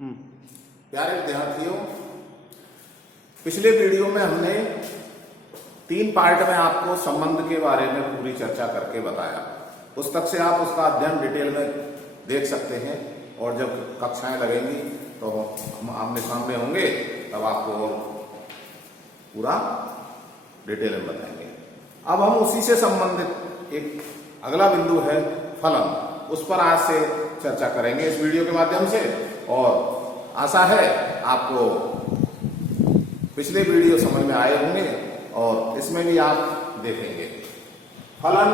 प्यारे विद्यार्थियों, पिछले वीडियो में हमने 3 पार्ट में आपको संबंध के बारे में पूरी चर्चा करके बताया। पुस्तक से आप उसका अध्ययन डिटेल में देख सकते हैं और जब कक्षाएं लगेंगी तो हम आमने सामने होंगे तब आपको और पूरा डिटेल में बताएंगे। अब हम उसी से संबंधित एक अगला बिंदु है फलन, उस पर आज से चर्चा करेंगे इस वीडियो के माध्यम से। और आशा है आपको पिछले वीडियो समझ में आए होंगे और इसमें भी आप देखेंगे। फलन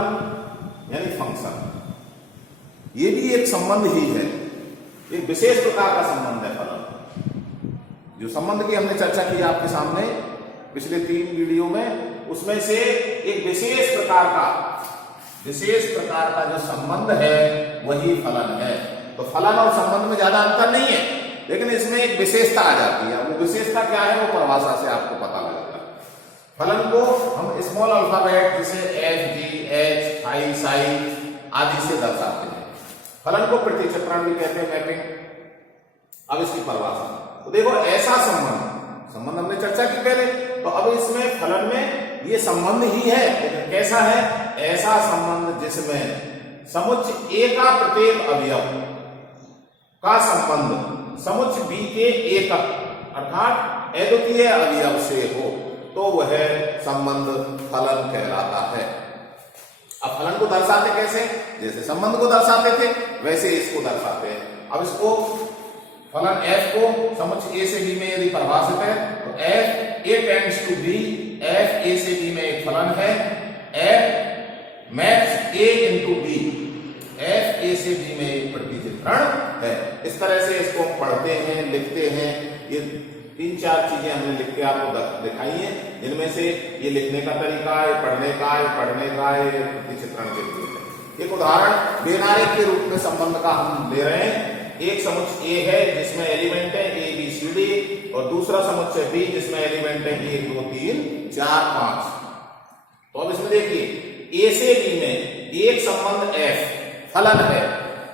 यानी फंक्शन, ये भी एक संबंध ही है, एक विशेष प्रकार का संबंध है फलन। जो संबंध की हमने चर्चा की आपके सामने पिछले 3 वीडियो में, उसमें से एक विशेष प्रकार का जो संबंध है वही फलन है। तो फलन और संबंध में ज्यादा अंतर नहीं है, लेकिन इसमें एक विशेषता आ जाती है। वो विशेषता क्या है वो परिभाषा से आपको पता लगेगा। फलन को हम स्मॉल अल्फाबेट जैसे एफ, जी, एच, फाई, साई आदि से दर्शाते हैं। फलन को प्रतिचित्रण भी कहते हैं, मैपिंग। अब इसकी परिभाषा तो देखो, ऐसा संबंध हमने चर्चा की पहले, तो अब इसमें फलन में ये संबंध ही है, लेकिन कैसा है? ऐसा संबंध जिसमें समुच्चय ए का प्रत्येक अवयव का संबंध समुच्चय बी के एकक अर्थात अद्वितीय अवयव से हो, तो वह संबंध फलन कहलाता है। अब फलन को दर्शाते कैसे? जैसे संबंध को दर्शाते थे वैसे इसको दर्शाते हैं। अब इसको फलन f को समुच्चय a से b में यदि परिभाषित है तो f a tends to b, f a से b में एक फलन है, f maps a into b, f a से b में एक प्रतिचित्रण है। इस तरह से इसको हम पढ़ते हैं, लिखते हैं। ये 3-4 चीजें हमने लिख के आपको दिखाई हैं, जिनमें से ये लिखने का तरीका है, पढ़ने का है, प्रतिचित्रण के लिए। एक उदाहरण बेनारे के रूप में संबंध का हम ले रहे हैं। एक समुच्चय ए है जिसमें एलिमेंट है ए बी सी डी, और दूसरा समुच्चय बी जिसमें एलिमेंट है 1 2 3 4 5। तो अब इसमें देखिए ए से बी में एक संबंध एफ फलन है।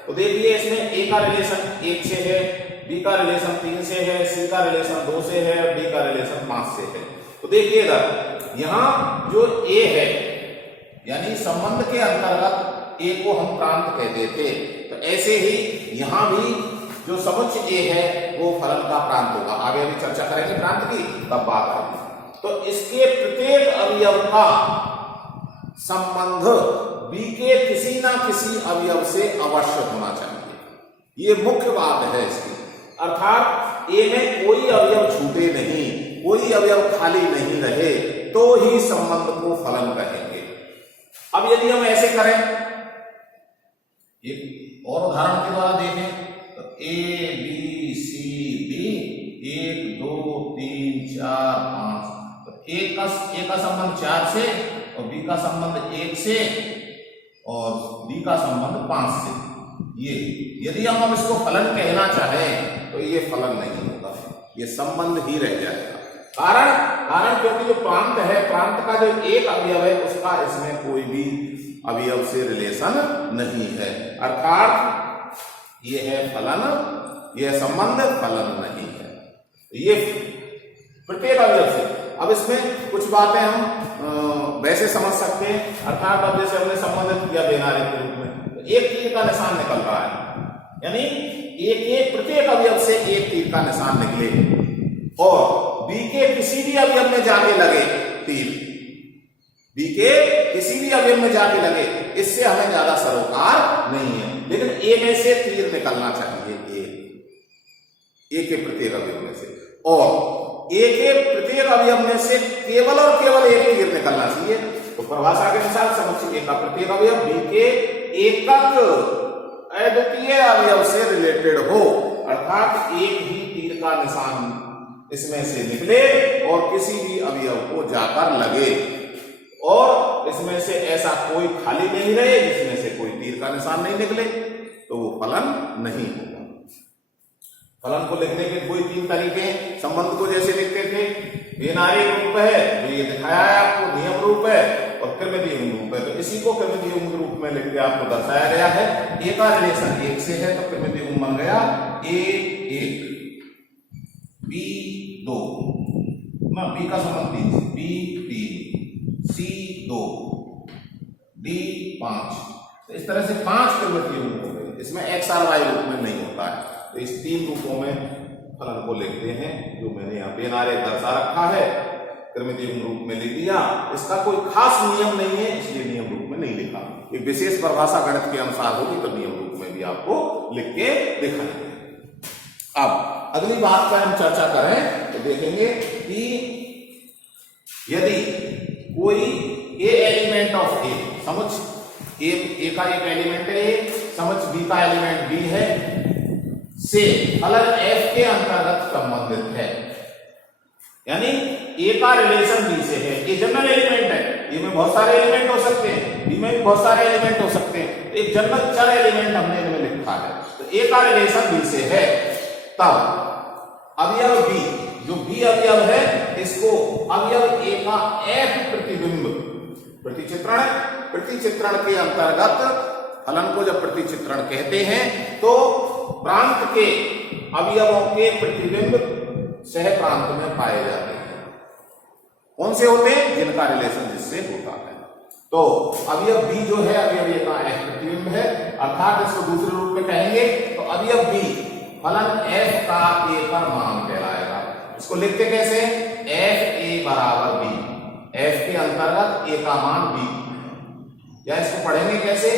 तो देखिए इसमें ए का रिलेशन 1 से है, बी का रिलेशन 3 से है, सी का रिलेशन 2 से है और डी का रिलेशन 5 से है। तो देखिए इधर यहां जो ए है यानी संबंध के अंतर्गत ए को हम प्रांत कहते थे, तो ऐसे ही यहां भी जो समुच्चय ए है वो फलन का प्रांत होगा। आगे भी चर्चा करेंगे प्रांत की, तब बात करेंगे। तो इसके प्रत्येक अवयव का संबंध बी के किसी ना किसी अवयव से अवश्य होना चाहिए। ये मुख्य बात है इसकी, अर्थात ए में कोई अवयव छूटे नहीं, कोई अवयव खाली नहीं रहे, तो ही संबंध को फलन कहेंगे। अब यदि हम ऐसे करें, एक और उदाहरण के द्वारा देखें, तो ए बी सी डी 1 2 3 4 5, तो ए का संबंध 4 से और बी का संबंध 1 से और डी का संबंध 5 से। ये यदि हम इसको फलन कहना चाहें तो ये फलन नहीं होगा, ये संबंध ही रह जाएगा। कारण क्योंकि जो प्रांत है, प्रांत का जो एक अवयव है उसका इसमें कोई भी अवयव से रिलेशन नहीं है, अर्थात ये है फलन, यह संबंध फलन नहीं है। ये प्रत्येक अवयव से। अब इसमें कुछ बातें हम वैसे समझ सकते हैं, अर्थात अब जैसे हमने संबंधित किया बेनारे के रूप में, तो एक तीर का निशान निकल रहा है, यानी एक प्रत्येक अवयव से एक तीर का निशान निकले और बी के किसी भी अवयव में जाके लगे तीर, बी के किसी भी अवयव में जाके लगे, इससे हमें ज्यादा सरोकार नहीं है। लेकिन ए में से तीर निकलना चाहिए, ए के प्रत्येक अवयव में से, और ए के प्रत्येक अवयव में से केवल और केवल एक तीर निकलना चाहिए। तो परिभाषा के अनुसार समुच्चय ए का प्रत्येक अवयव बी के एकक अद्वितीय अवयव से रिलेटेड हो, अर्थात एक ही तीर का निशान इसमें से निकले और किसी भी अवयव को जाकर लगे, और इसमें से ऐसा कोई खाली नहीं रहे जिसमें से कोई तीर का निशान नहीं निकले, तो वो फलन नहीं होगा। फलन को लिखने के कोई 3 तरीके हैं। संबंध को जैसे लिखते थे, बेनारी रूप है जो ये दिखाया है आपको, नियम रूप है, और कृमितीय रूप है, तो इसी को कृमितीय रूप में लिख के आपको दर्शाया गया है। ए का रिलेशन 1 से है तो कृमितीय बन गया A1, डी 5। तो इस तरह से 5 त्रिमितीय रूप हो गए। इसमें एक्स आर वाई रूप में नहीं होता है। तो इस 3 रूपों में फलन को लिखते हैं, जो मैंने यहाँ पे नारे दर्शा रखा है, त्रिमितीय रूप में लिख दिया। इसका कोई खास नियम नहीं है, इसलिए नियम रूप में नहीं लिखा। एक विशेष परिभाषा गणित के अनुसार होगी तो नियम रूप में भी आपको लिख के दिखाएंगे। अब अगली बात पर हम चर्चा करें तो देखेंगे कि यदि कोई ए एलिमेंट ऑफ ए, समुच्च ए का एक एलिमेंट है, समुच्च बी का एलिमेंट बी है, से फलन एफ के अंतर्गत संबंधित है। यानी ए का रिलेशन बी से है। ये जनरल एलिमेंट है, ए में बहुत सारे एलिमेंट हो सकते हैं, बी में भी बहुत सारे एलिमेंट हो सकते हैं। एक जनरल चर एलिमेंट हमने इनमें लिखा है। तो ए का रिलेशन बी से है, तब अवयव बी, जो बी अवयव है, इसको अवयव ए का एफ प्रतिबिंब, प्रतिचित्रण है, प्रतिचित्रण के अंतर्गत फलन को जब प्रतिचित्रण कहते हैं तो प्रांत के अवयवों के प्रतिबिंब सह प्रांत में पाए जाते हैं। कौन से होते हैं? जिनका रिलेशन जिससे होता है। तो अवयव बी जो है, अवयव ए का एफ प्रतिबिंब है, अर्थात इसको दूसरे रूप में कहेंगे तो अवयव बी फलन एफ का ए पर मान कहलाएगा। इसको लिखते कैसे? एफ ए बराबर बी, एफ के अंतर्गत ए का मान बी, या इसको पढ़ेंगे कैसे?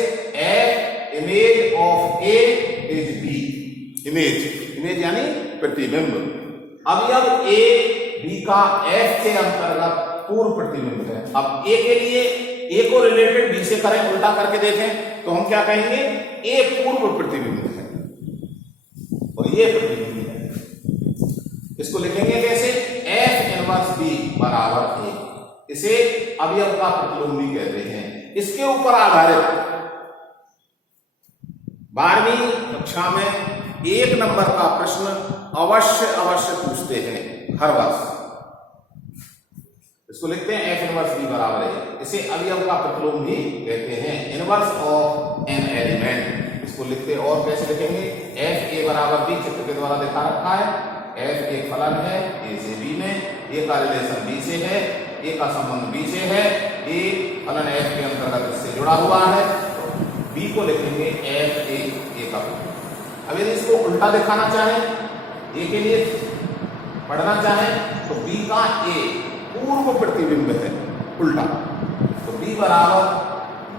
F image of A is B. Image यानी प्रतिबिंब। अवयव ए बी का एफ के अंतर्गत पूर्व प्रतिबिंब है। अब ए के लिए ए को रिलेटेड बी से करें, उल्टा करके देखें तो हम क्या कहेंगे? ए पूर्व प्रतिबिंब है और ये प्रतिबिंब है। इसको लिखेंगे कैसे? एफ इनवर्स बी बराबर ए। इसे अवयव का प्रतिबिंब भी कहते हैं। इसके ऊपर आधारित 12वीं कक्षा में 1 नंबर का प्रश्न अवश्य पूछते हैं हर वर्ष। इसको लिखते हैं एफ इनवर्स बी बराबर है। इसे अवयव का प्रतिलोम भी कहते हैं, इनवर्स ऑफ एन एलिमेंट। इसको लिखते और कैसे लिखेंगे? एफ ए बराबर बी, चित्र के द्वारा दिखा रखा है। एफ एक फलन है ए से बी में, ए का रिलेशन बी से है, ए का संबंध बी से है, ए फलन एफ के अंतर्गत इससे जुड़ा हुआ है, तो बी को लिखेंगे एफ ए का। अब यदि इसको उल्टा दिखाना चाहें, ए के लिए पढ़ना चाहें तो बी का ए पूर्व प्रतिबिंब है, उल्टा। तो बी बराबर,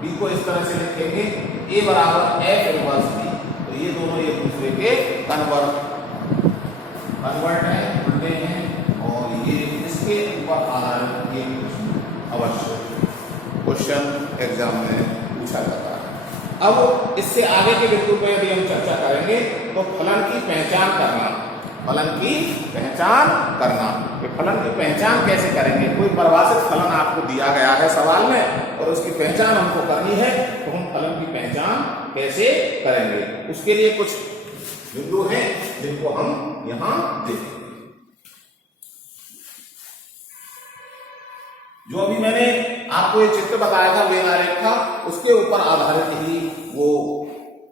बी को इस तरह से लिखेंगे ए बराबर एफ इनवर्स बी। तो ये दोनों एक दूसरे के कन्वर्ट है, उल्टे हैं, और ये इसके ऊपर आधारित ये अवश्य क्वेश्चन एग्जाम में पूछा जाता है। अब इससे आगे के बिंदु पर यदि हम चर्चा करेंगे तो फलन की पहचान करना, फलन की पहचान करना। कि फलन की पहचान कैसे करेंगे? कोई परिभाषित फलन आपको दिया गया है सवाल में और उसकी पहचान हमको करनी है, तो हम फलन की पहचान कैसे करेंगे? उसके लिए कुछ बिंदु हैं जिनको हम यहां देखेंगे। जो अभी मैंने आपको ये चित्र बताया था वेन आरेख का, उसके ऊपर आधारित ही वो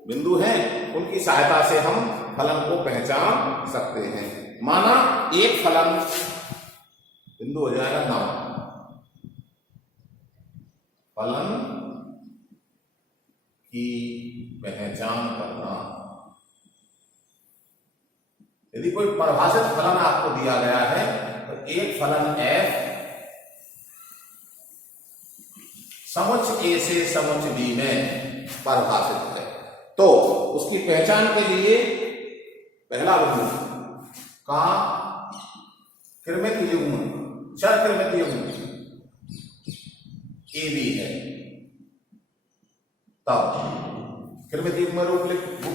बिंदु हैं, उनकी सहायता से हम फलन को पहचान सकते हैं। माना एक फलन बिंदु हो जाएगा नाम, फलन की पहचान करना। यदि कोई परिभाषित फलन आपको दिया गया है तो एक फलन f समुच्च ए से समुच्च बी में परिभाषित है, तो उसकी पहचान के लिए पहला बिंदु का कृमित युग्म, चर कृमित युग्म ए बी है, तब कृमित युग्म रूप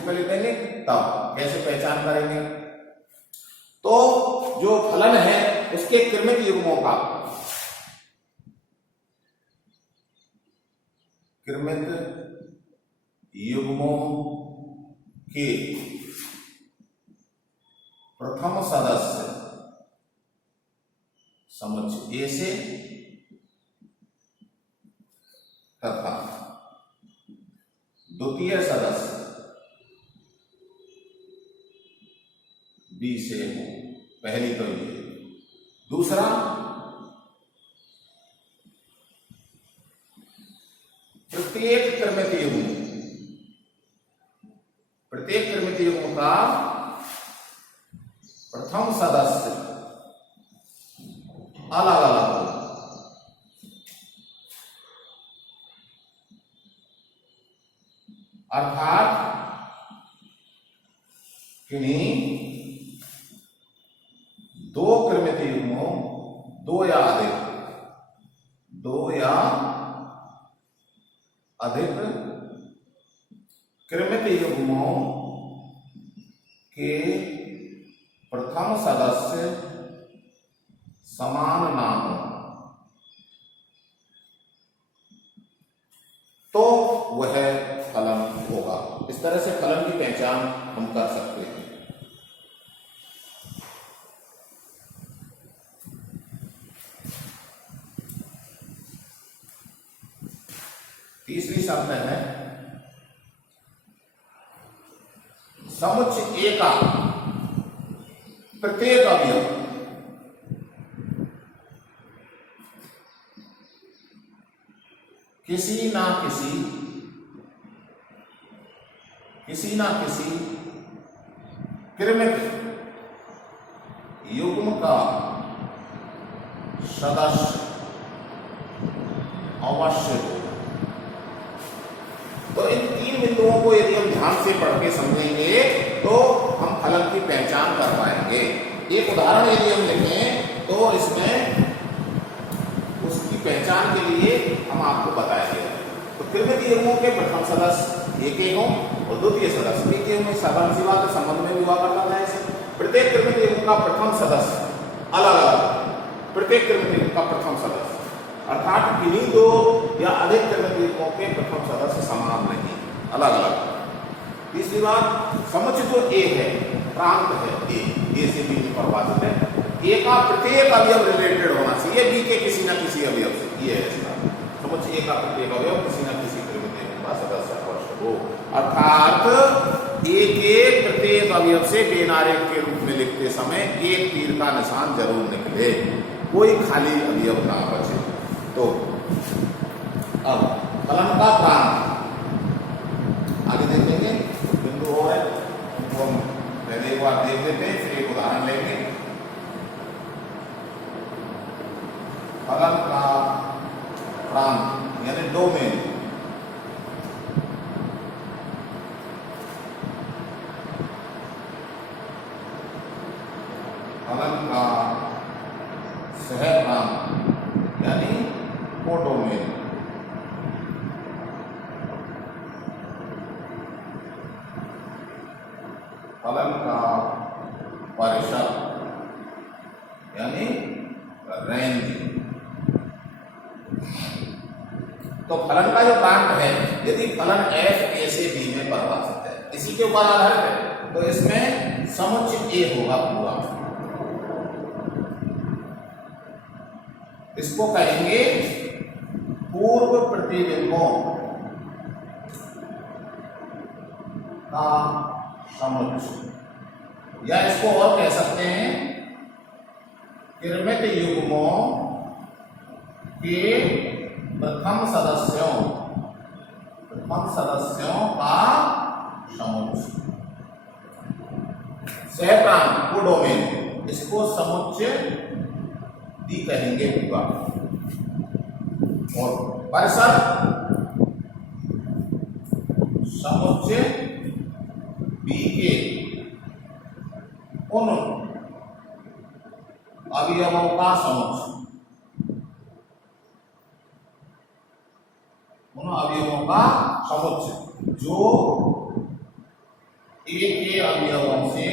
में लिख देंगे। तब कैसे पहचान करेंगे? तो जो फलन है उसके कृमित युग्मों का, कृमित युग्मों के प्रथम सदस्य समुच्च ए से तथा द्वितीय सदस्य बी से हो। पहली तो ये। दूसरा, तृतीय प्रथम सदस्य अलग अलग हो, अर्थात किन्हीं दो कृमित युग्मों, दो या अधिक कृमित युग्मों के प्रथम सदस्य समान ना हो तो वह फलन होगा। इस तरह से फलन की पहचान हम कर सकते हैं। तीसरी शर्त है समुच्चय ए का प्रत्येक अवयव किसी ना किसी कृमित युग्म का सदस्य अवश्य हो। तो इन तीन बिंदुओं को यदि हम ध्यान से पढ़ के समझेंगे तो हम फलन की पहचान कर पाएंगे। एक उदाहरण यदि हम लिखें तो इसमें उसकी पहचान के लिए हम आपको बताएंगे। तो कृमित युग्मों के प्रथम सदस्य एक हों और द्वितीय सदस्य एक युग्म में साधारण सी बात संबंध में भी हुआ करता था। ऐसे प्रत्येक कृमित युग्म का प्रथम सदस्य अलग अलग, प्रत्येक कृमित युग्म का प्रथम सदस्य अर्थात किन्हीं दो या अधिक कृमित युग्मों के प्रथम सदस्य समान नहीं, अलग अलग। तीसरी बात समुच्चय जो ए है, प्रांत है ए से बी में परिभाषित है, ए का प्रत्येक अवयव रिलेटेड होना चाहिए बी के किसी न किसी अवयव से। ये है इसका समुच्चय ए का प्रत्येक अवयव किसी न किसी कृमित युग्म का सदस्य अवश्य हो। अर्थात ए के प्रत्येक अवयव से बेनारेख के रूप में लिखते समय एक तीर का निशान जरूर निकले, कोई खाली अवयव ना बचे। तो अब फलन का प्रांत आगे देखेंगे, बिंदु और है उनको हम पहले एक बार देख लेते हैं, फिर एक उदाहरण लेंगे। फलन का प्रांत यानी डोमेन, फलन का सहप्रांत यानी कोडोमेन, फलन का परिसर यानी रेंज। तो फलन का जो प्रांत है यदि फलन f a से b में परिभाषित है, इसी के ऊपर आधारित है, तो इसमें समुच्चय a होगा पूरा। इसको कहेंगे पूर्व प्रतिबिंबों का समुच्चय, या इसको और कह सकते हैं कृमित युग्मों के प्रथम सदस्यों का समुच्चय। सहप्रांत कोडोमेन, इसको समुच्चय डी कहेंगे पूरा। और परिसर समुच्चय बी के उन अवयवों का समुच्चय, उन अवयवों का समुच्चय जो ए के अवयवों से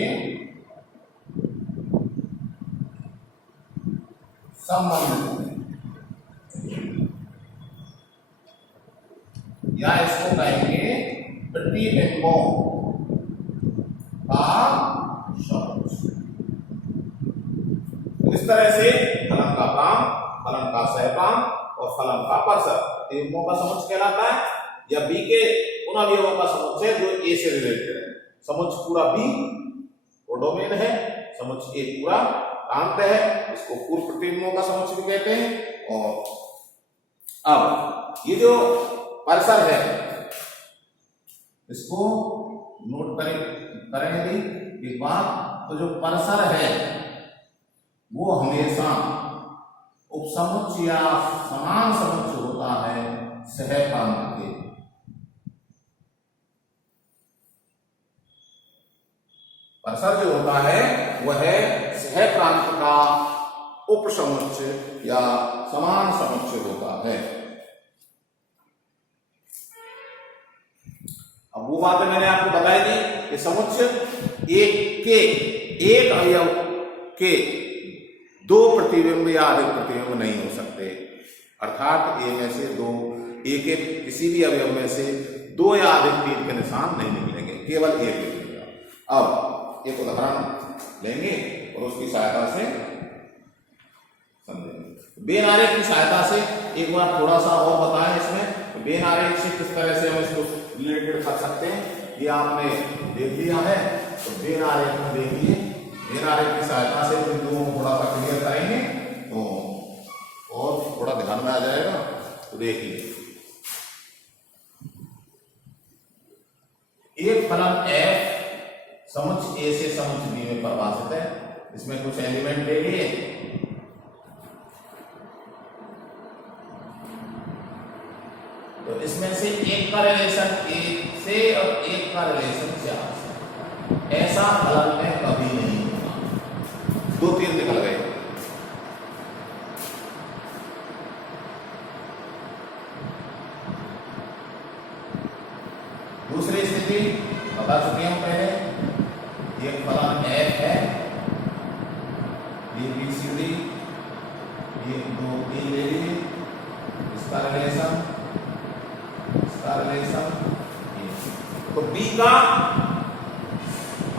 संबंधित है, या इसको कहेंगे प्रतिबिंबों का समुच्चय। इस तरह से फलन का प्रांत, फलन का सहप्रांत और फलन का परिसर प्रतिबिंबों का समुच्चय कहलाता है, या बी के उन अवयवों का समुच्चय जो ए से रिलेटेड है। समुच्चय पूरा बी वो डोमेन है, समुच्चय ए पूरा प्रांत है, इसको पूर्व प्रतिबिंबों का समुच्चय भी कहते हैं। और अब ये जो परिसर है इसको नोट करेंगे एक बार। तो जो परसर है वो हमेशा उपसमुच्चय या समान समुच्चय होता है सहप्रांत के। परसर जो होता है वह सहप्रांत का उपसमुच्चय या समान समुच्चय होता है। अब वो बातें मैंने आपको बताई थी कि समुच्चय एक अवयव के दो प्रतिबिंब या अधिक प्रतिबिंब नहीं हो सकते, अर्थात ए में से दो, एक एक किसी भी अवयव में से दो या अधिक तीर के निशान नहीं निकलेंगे, केवल एक निकलेगा। अब एक उदाहरण लेंगे और उसकी सहायता से समझेंगे। बेन आरेख की सहायता से एक बार थोड़ा सा और बताएं। इसमें बेन आरेख से किस तरह से हम इसको रिलेटेड कर सकते हैं ये आपने देख लिया है। तो बेन आरेख में देखिए, बेन आरेख की सहायता से बिंदुओं को थोड़ा सा क्लियर करेंगे तो और थोड़ा ध्यान में आ जाएगा। तो देखिए, एक फलन f समुच्चय A से समुच्चय B में परिभाषित है। इसमें कुछ एलिमेंट ले लिए, तो इसमें से एक का रिलेशन 1 से और एक का रिलेशन 4 से। ऐसा फलन में कभी नहीं होगा। दो तीर निकल गए। दूसरी स्थिति बता चुके हैं पहले, एक फलन f है, ABCD 1 2 3 ले लीजिए, इसका रिलेशन तो B का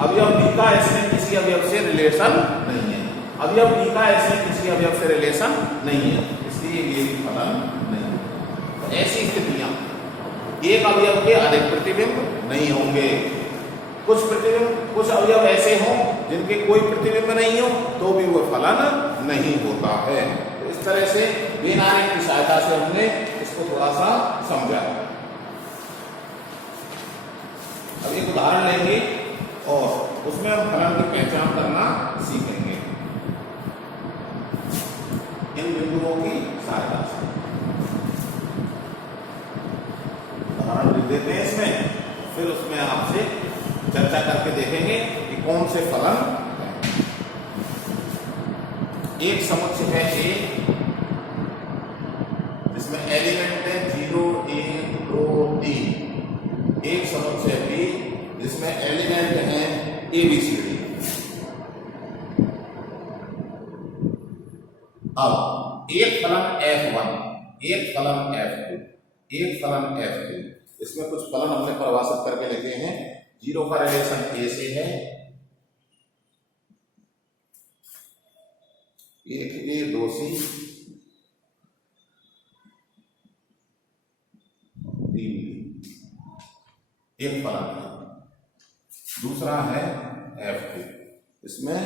अवयव B का इसमें किसी अवयव से रिलेशन नहीं है, अवयव B का इसमें किसी अवयव से रिलेशन नहीं है, इसलिए ये भी फलन नहीं है। तो ऐसी स्थितियां एक अवयव के अधिक प्रतिबिंब नहीं होंगे। कुछ अवयव ऐसे हों जिनके कोई प्रतिबिंब नहीं हो तो भी वो फलन नहीं होता है। तो इस तरह से बेन आरेख की सहायता से हमने इसको थोड़ा सा समझा। अब एक उदाहरण लेंगे और उसमें हम फलन की पहचान करना सीखेंगे इन बिंदुओं की सहायता से। उदाहरण लिख देते हैं इसमें, फिर उसमें आपसे चर्चा करके देखेंगे कि कौन से फलन हैं। एक समुच्चय है A जिसमें एलिमेंट है 0 1 2 3। एक समुच्चय B जिसमें एलिमेंट है ABCD। अब एक फलन F1, एक फलन F2, एक फलन F2, इसमें कुछ फलन हमने परिभाषित करके लिखे हैं। 0 का रिलेशन A से है, 1A 2C 3B, एक फलन है। दूसरा है F2, इसमें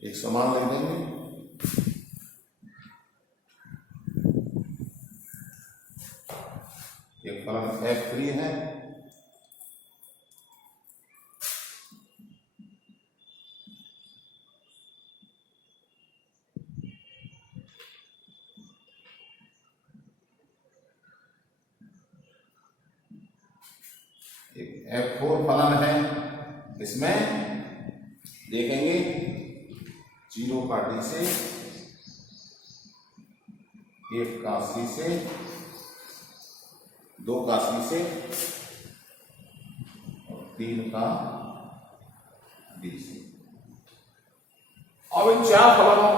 एक समान लिख देंगे। एक फलन F3 है, एक F4 फलन है। इसमें देखेंगे 0 का D से, 1 का C से, 2 का C से और 3 का D से। अब इन चार फलनों,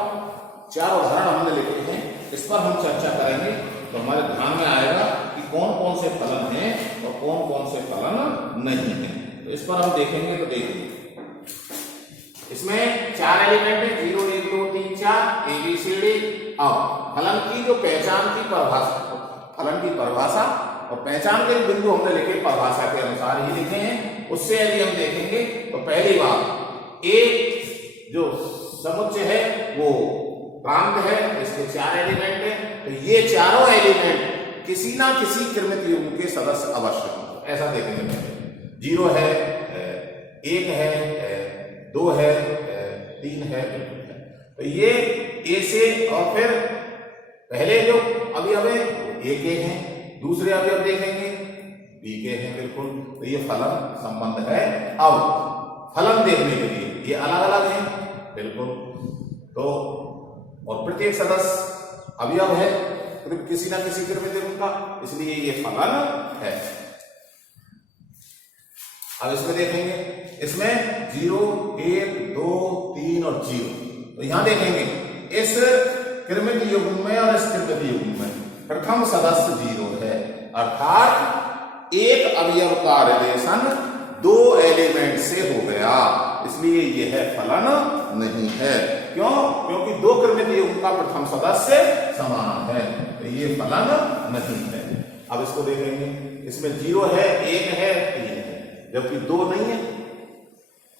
चार उदाहरण हमने लिखे हैं, इस पर हम चर्चा करेंगे तो हमारे ध्यान में आएगा कि कौन कौन से फलन हैं और कौन कौन से फलन नहीं हैं। तो इस पर हम देखेंगे। तो देखिए, इसमें 4 एलिमेंट है 0 1 2 3 4 ABCD। अब फलन की जो पहचान की परिभाषा, फलन की परिभाषा और पहचान के बिंदु हमने लिखे परिभाषा के अनुसार ही लिखे हैं। उससे यदि हम देखेंगे तो पहली बात, एक जो समुच्चय है वो प्रांत है, इसके 4 एलिमेंट है, तो ये चारों एलिमेंट किसी ना किसी कृमित युग्म के सदस्य अवश्य होंगे। ऐसा देखेंगे पहले 0 है, 1 है, 2 है, 3 है, तो ये ए से, और फिर पहले जो अवयव है ए के हैं, दूसरे अवयव देखेंगे बी के हैं, बिल्कुल। तो ये फलन संबंध है। अब फलन देखने के लिए ये अलग अलग हैं, बिल्कुल। तो और प्रत्येक सदस्य अवयव है किसी ना किसी कृमित युग्म का, इसलिए ये फलन है। अब इसमें देखेंगे, इसमें 0, 1, 2, 3 और 0। तो यहां देखेंगे इस कृमित युग्म में और इस कृमित युग्म में प्रथम सदस्य 0 है, अर्थात एक अवयव का रिलेशन 2 एलिमेंट से हो गया, इसलिए यह फलन नहीं है। क्यों? क्योंकि 2 कृमित युग्म का प्रथम सदस्य समान है, तो ये फलन नहीं है। अब इसको देखेंगे, इसमें 0 है, 1 है, 3 है, जबकि 2 नहीं है।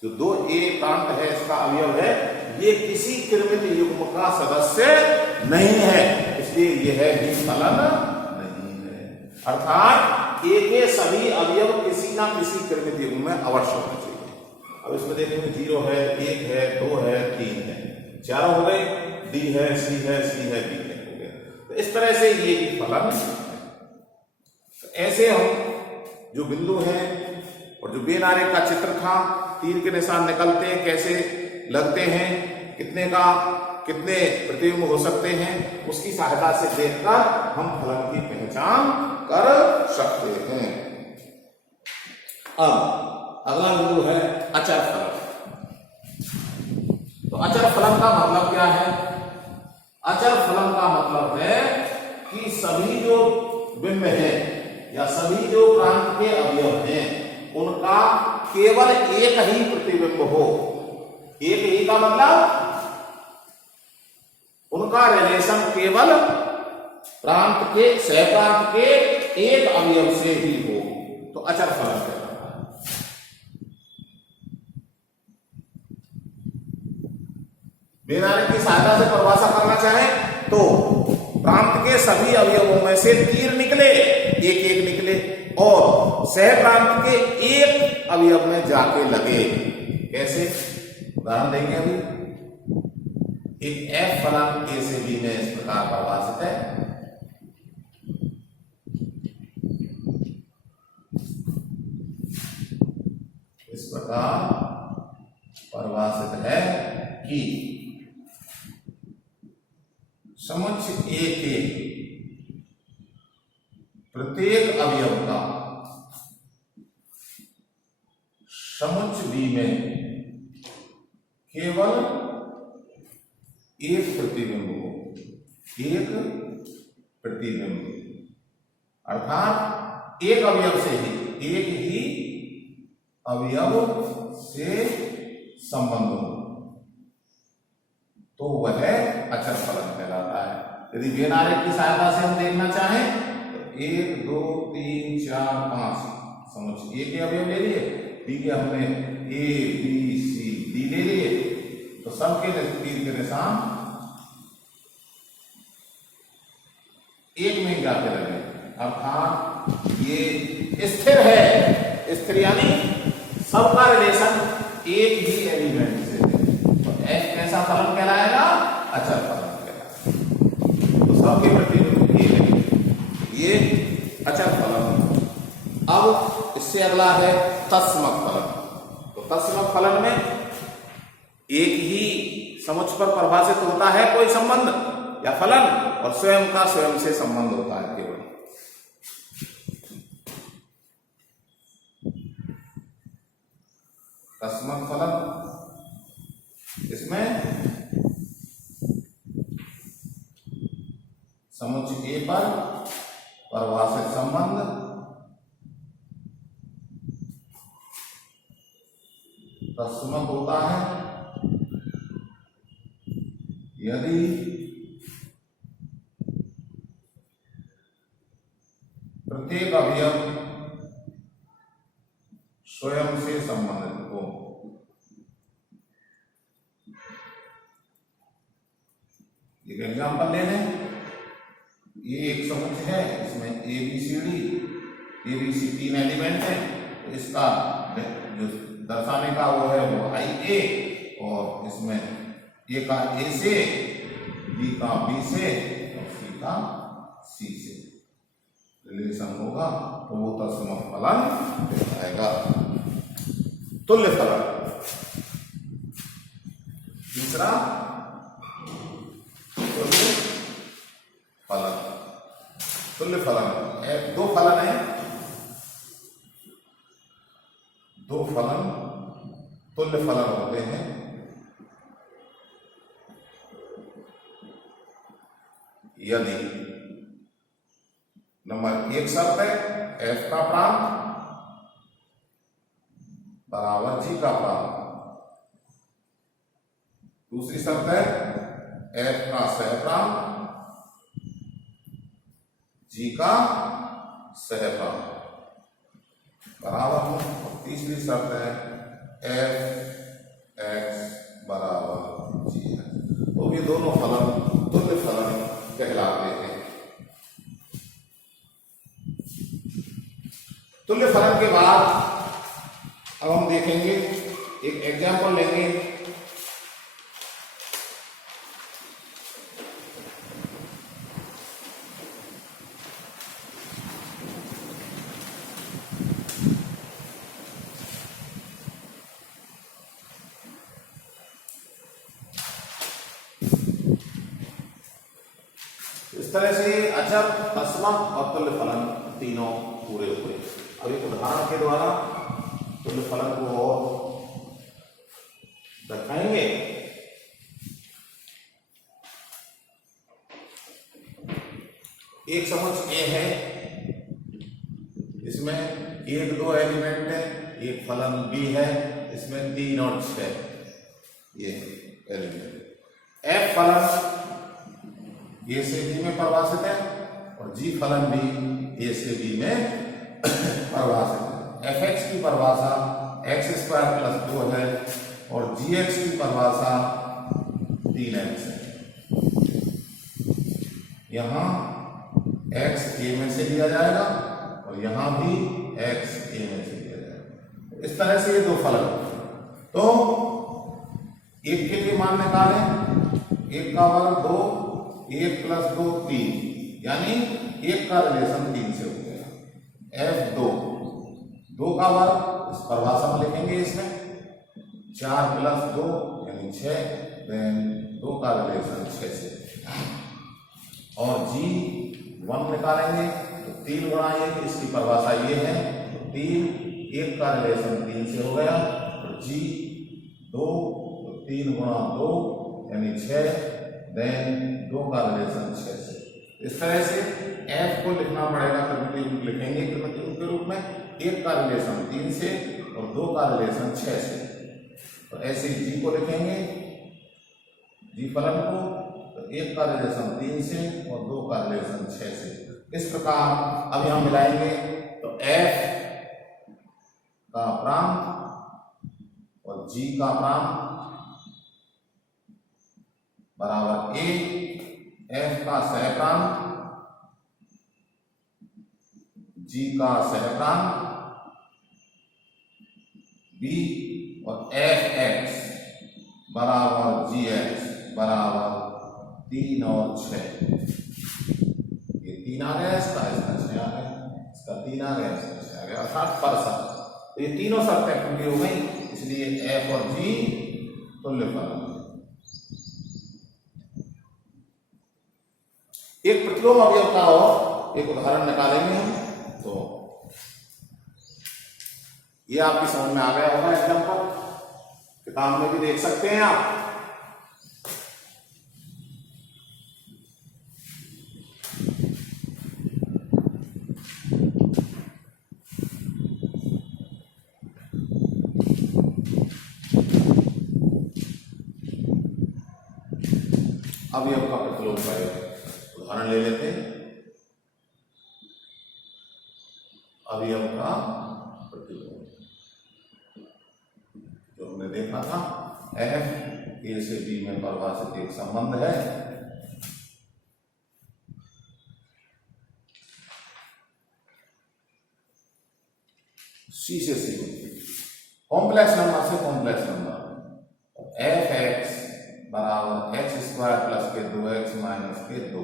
जो 2 ए प्रांत है, इसका अवयव है, ये किसी कृमित युग्म का सदस्य नहीं है, इसलिए यह भी फलन नहीं है। अर्थात ए के सभी अवयव किसी ना किसी कृमित युग्म में अवश्य होना चाहिए। अब इसमें देखेंगे 0 है, 1 है, 2 है, 3 है, 4 हो गए, डी है, सी है, सी है, बी है, हो गया। तो इस तरह से ये भी फलन है। तो ऐसे हम जो बिंदु हैं और जो बेन आरेख का चित्र था, तीर के निशान निकलते हैं, कैसे लगते हैं, कितने का कितने प्रतिबिंब हो सकते हैं, उसकी सहायता से देखकर हम फलन की पहचान कर सकते हैं। अब अगला बिंदु है अचर फलन। तो अचर फलन का मतलब क्या है? अचर फलन का मतलब है कि सभी जो बिंब है या सभी जो प्रांत के अवयव हैं, उनका केवल एक ही प्रतिबिंब हो। एक ही का मतलब उनका रिलेशन केवल प्रांत के सहप्रांत के एक अवयव से ही हो, तो अचर फलन कहलाता है। बेन आरेख की सहायता से परिभाषा करना चाहे तो प्रांत के सभी अवयवों में से तीर निकले, एक एक निकले, और सह प्रांत के एक अवयव में जाके लगे। कैसे? उदाहरण देंगे अभी। एक एफ फलन ए से बी में इस प्रकार परिभाषित है। इस प्रकार परिभाषित है कि समुच्चय ए के प्रत्येक अवयव का समुच्चय बी में केवल एक प्रतिबिंब हो, एक प्रतिबिंब, अर्थात एक अवयव से ही, एक ही अवयव से संबंध हो, तो वह अचर फलन कहलाता है। यदि बेन आरेख की सहायता से हम देखना चाहें तो 1, 2, 3, 4, 5 समुच्चय ए के अवयव ले लिए, बी के हमने ए बी सी डी ले लिए, तो सबके तीर के निशान एक में जाके लगे, अर्थात ये स्थिर है। स्थिर यानी सबका रिलेशन एक ही एलिमेंट से है, तो एफ कैसा फलन कहलाएगा? अचर फलन कहलाएगा। तो सबके प्रति ये अचर फलन। अब इससे अगला है तत्समक फलन। तो तत्समक फलन में एक ही समुच्चय पर परिभाषित होता है कोई संबंध या फलन, और स्वयं का स्वयं से संबंध होता है केवल। तत्समक फलन, इसमें समुच्चय ए पर परिभाषित संबंध तत्समक होता है यदि प्रत्येक अवयव स्वयं से संबंधित हो। एक एग्जाम्पल ले लें, ये एक समुच है, इसमें ABCD तीन एलिमेंट है, तो इसका जो दर्शाने का वो है वो IA, और इसमें A का A से, B का B से और C का C से रिलेशन होगा, तो वो तत्सम फलन कहलाएगा। तुल्य फलन। तीसरा तुल्य फलन। तुल्य फलन दो फलन है, दो फलन तुल्य फलन होते हैं। यदि नंबर एक शर्त है f का प्रांत बराबर g का प्रांत, दूसरी शर्त है f का सहप्रांत g का सहप्रांत बराबर हो, और तीसरी शर्त है f x बराबर g है। तो ये दोनों फलन तुल्य फलन कहलाते हैं। तुल्य फलन के बाद अब हम देखेंगे, एक एग्जाम्पल लेंगे। इस तरह से अचर, तत्सम और तुल्य फलन तीनों पूरे हुए। अब एक उदाहरण के द्वारा तुल्य फलन को और दिखाएंगे। एक समुच A है, इसमें एक दो एलिमेंट है, एक फलन B है, इसमें 3 और 6 ये एलिमेंट। F फलन A से B में परिभाषित है और G फलन भी A से B में परिभाषित है। fx की परिभाषा x² + 2 है और gx की परिभाषा 3x है। यहाँ x a में से लिया जाएगा और यहाँ भी x a में से लिया जाएगा। इस तरह से ये दो फलन, तो एक के लिए मान निकालें, 1 का वर्ग 2, 1 + 2 3, यानी 1 का रिलेशन 3 से हो गया। f2 2 का वर्ग इस परिभाषा में लिखेंगे, इसमें 4 + 2 यानी 6, देन 2 का रिलेशन 6 से, और g1 निकालेंगे तो 3 गुणा 1, इसकी परिभाषा ये है, तो 3 1 का रिलेशन 3 से हो गया, तो g2 तो 3 गुणा 2 यानी 6, देन 2 का रिलेशन 6 से। इस तरह से f को लिखना पड़ेगा, क्रमिक रूप लिखेंगे क्रमिक रूप के रूप में, 1 का रिलेशन 3 से और 2 का रिलेशन 6 से। तो ऐसे g को लिखेंगे, g फलन को, तो 1 का रिलेशन 3 से और 2 का रिलेशन 6 से। इस प्रकार अभी हम मिलाएंगे, तो f का प्रांत और g का प्रांत बराबर a, f का सहप्रांत g का सहप्रांत b, और fx बराबर gx बराबर 3 और 6। ये 3 आ गया, इसका 6 आ गया, इसका 3 आ गया, इसका 6 आ गया, अर्थात परसत। तो ये तीनों शर्तें पूरी हो गई, इसलिए f और g तुल्य फलन। एक प्रतिलोम अवयव का और एक उदाहरण निकालेंगे हम, तो ये आपकी समझ में आ गया होगा। एग्जाम्पल किताब में भी देख सकते हैं आप। अवयव का प्रतिलोम का उदाहरण ले लेते हैं। अवयव का प्रतिलोम जो हमने देखा था, f a से b में परिभाषित एक संबंध है, सी से सी कॉम्प्लेक्स नंबर से कॉम्प्लेक्स नंबर एफ एक्स बराबर एक्स स्क्वायर प्लस के 2x माइनस के 2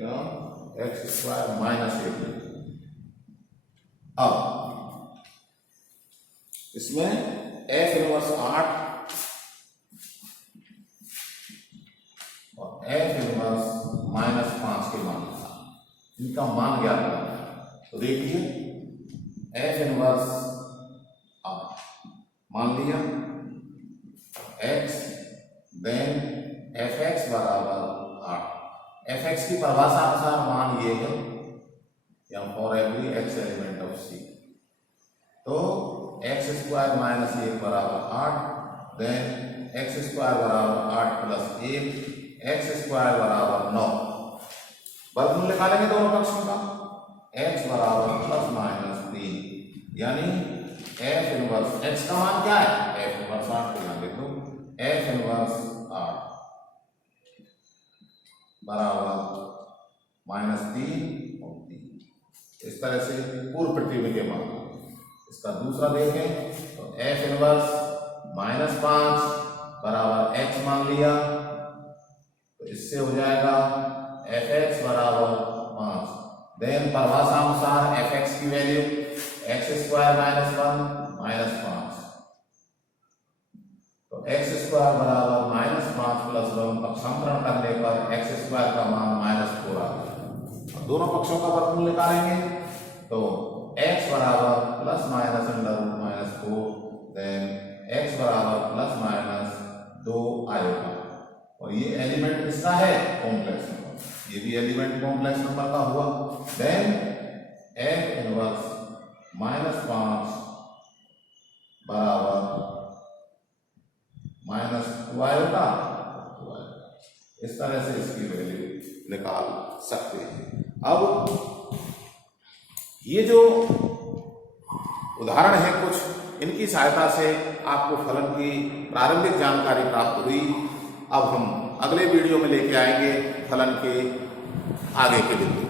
या एक्स स्क्वायर माइनस 1। अब इसमें एफ इनवर्स 8 और एफ इनवर्स -5 के मान इनका मान ज्ञात करना है। तो देखिए एफ इनवर्स 8 मान लिया x, देन एफ एक्स बराबर 8। एफ एक्स की परिभाषा अनुसार मान ये है for every X element of C. तो एक्स स्क्वायर माइनस 1 बराबर 8, देन एक्स स्क्वायर बराबर 8 प्लस 1 एक्स स्क्वायर बराबर 9। वर्गमूल निकालेंगे दोनों पक्षों का x बराबर प्लस माइनस 3 यानी एफ इनवर्स x का मान क्या है एफ इनवर्स 8 को यहाँ लिख दो एफ इनवर्स 8 बराबर -3 और 3। इस तरह से पूर्व प्रतिबिंब के मान। इसका दूसरा देखें तो एफ इनवर्स -5 बराबर x मान लिया तो इससे हो जाएगा एफ एक्स बराबर 5। देन परिभाषा अनुसार एफ एक्स की वैल्यू एक्स स्क्वायर -1 -5 तो एक्स स्क्वायर बराबर -5 प्लस 1 पक्षांतरण करने पर एक्स स्क्वायर का मान -4 आ गया। दोनों पक्षों का वर्गमूल निकालेंगे तो x बराबर प्लस माइनस √-4 देन x बराबर प्लस माइनस 2 आएगा। और ये एलिमेंट किसका है कॉम्प्लेक्स नंबर, ये भी एलिमेंट कॉम्प्लेक्स नंबर का हुआ। देन एफ इनवर्स -5 बराबर -2 आएगा। इस तरह से इसकी वैल्यू निकाल सकते हैं। अब ये जो उदाहरण है कुछ इनकी सहायता से आपको फलन की प्रारंभिक जानकारी प्राप्त हुई। अब हम अगले वीडियो में लेके आएंगे फलन के आगे के बिंदु।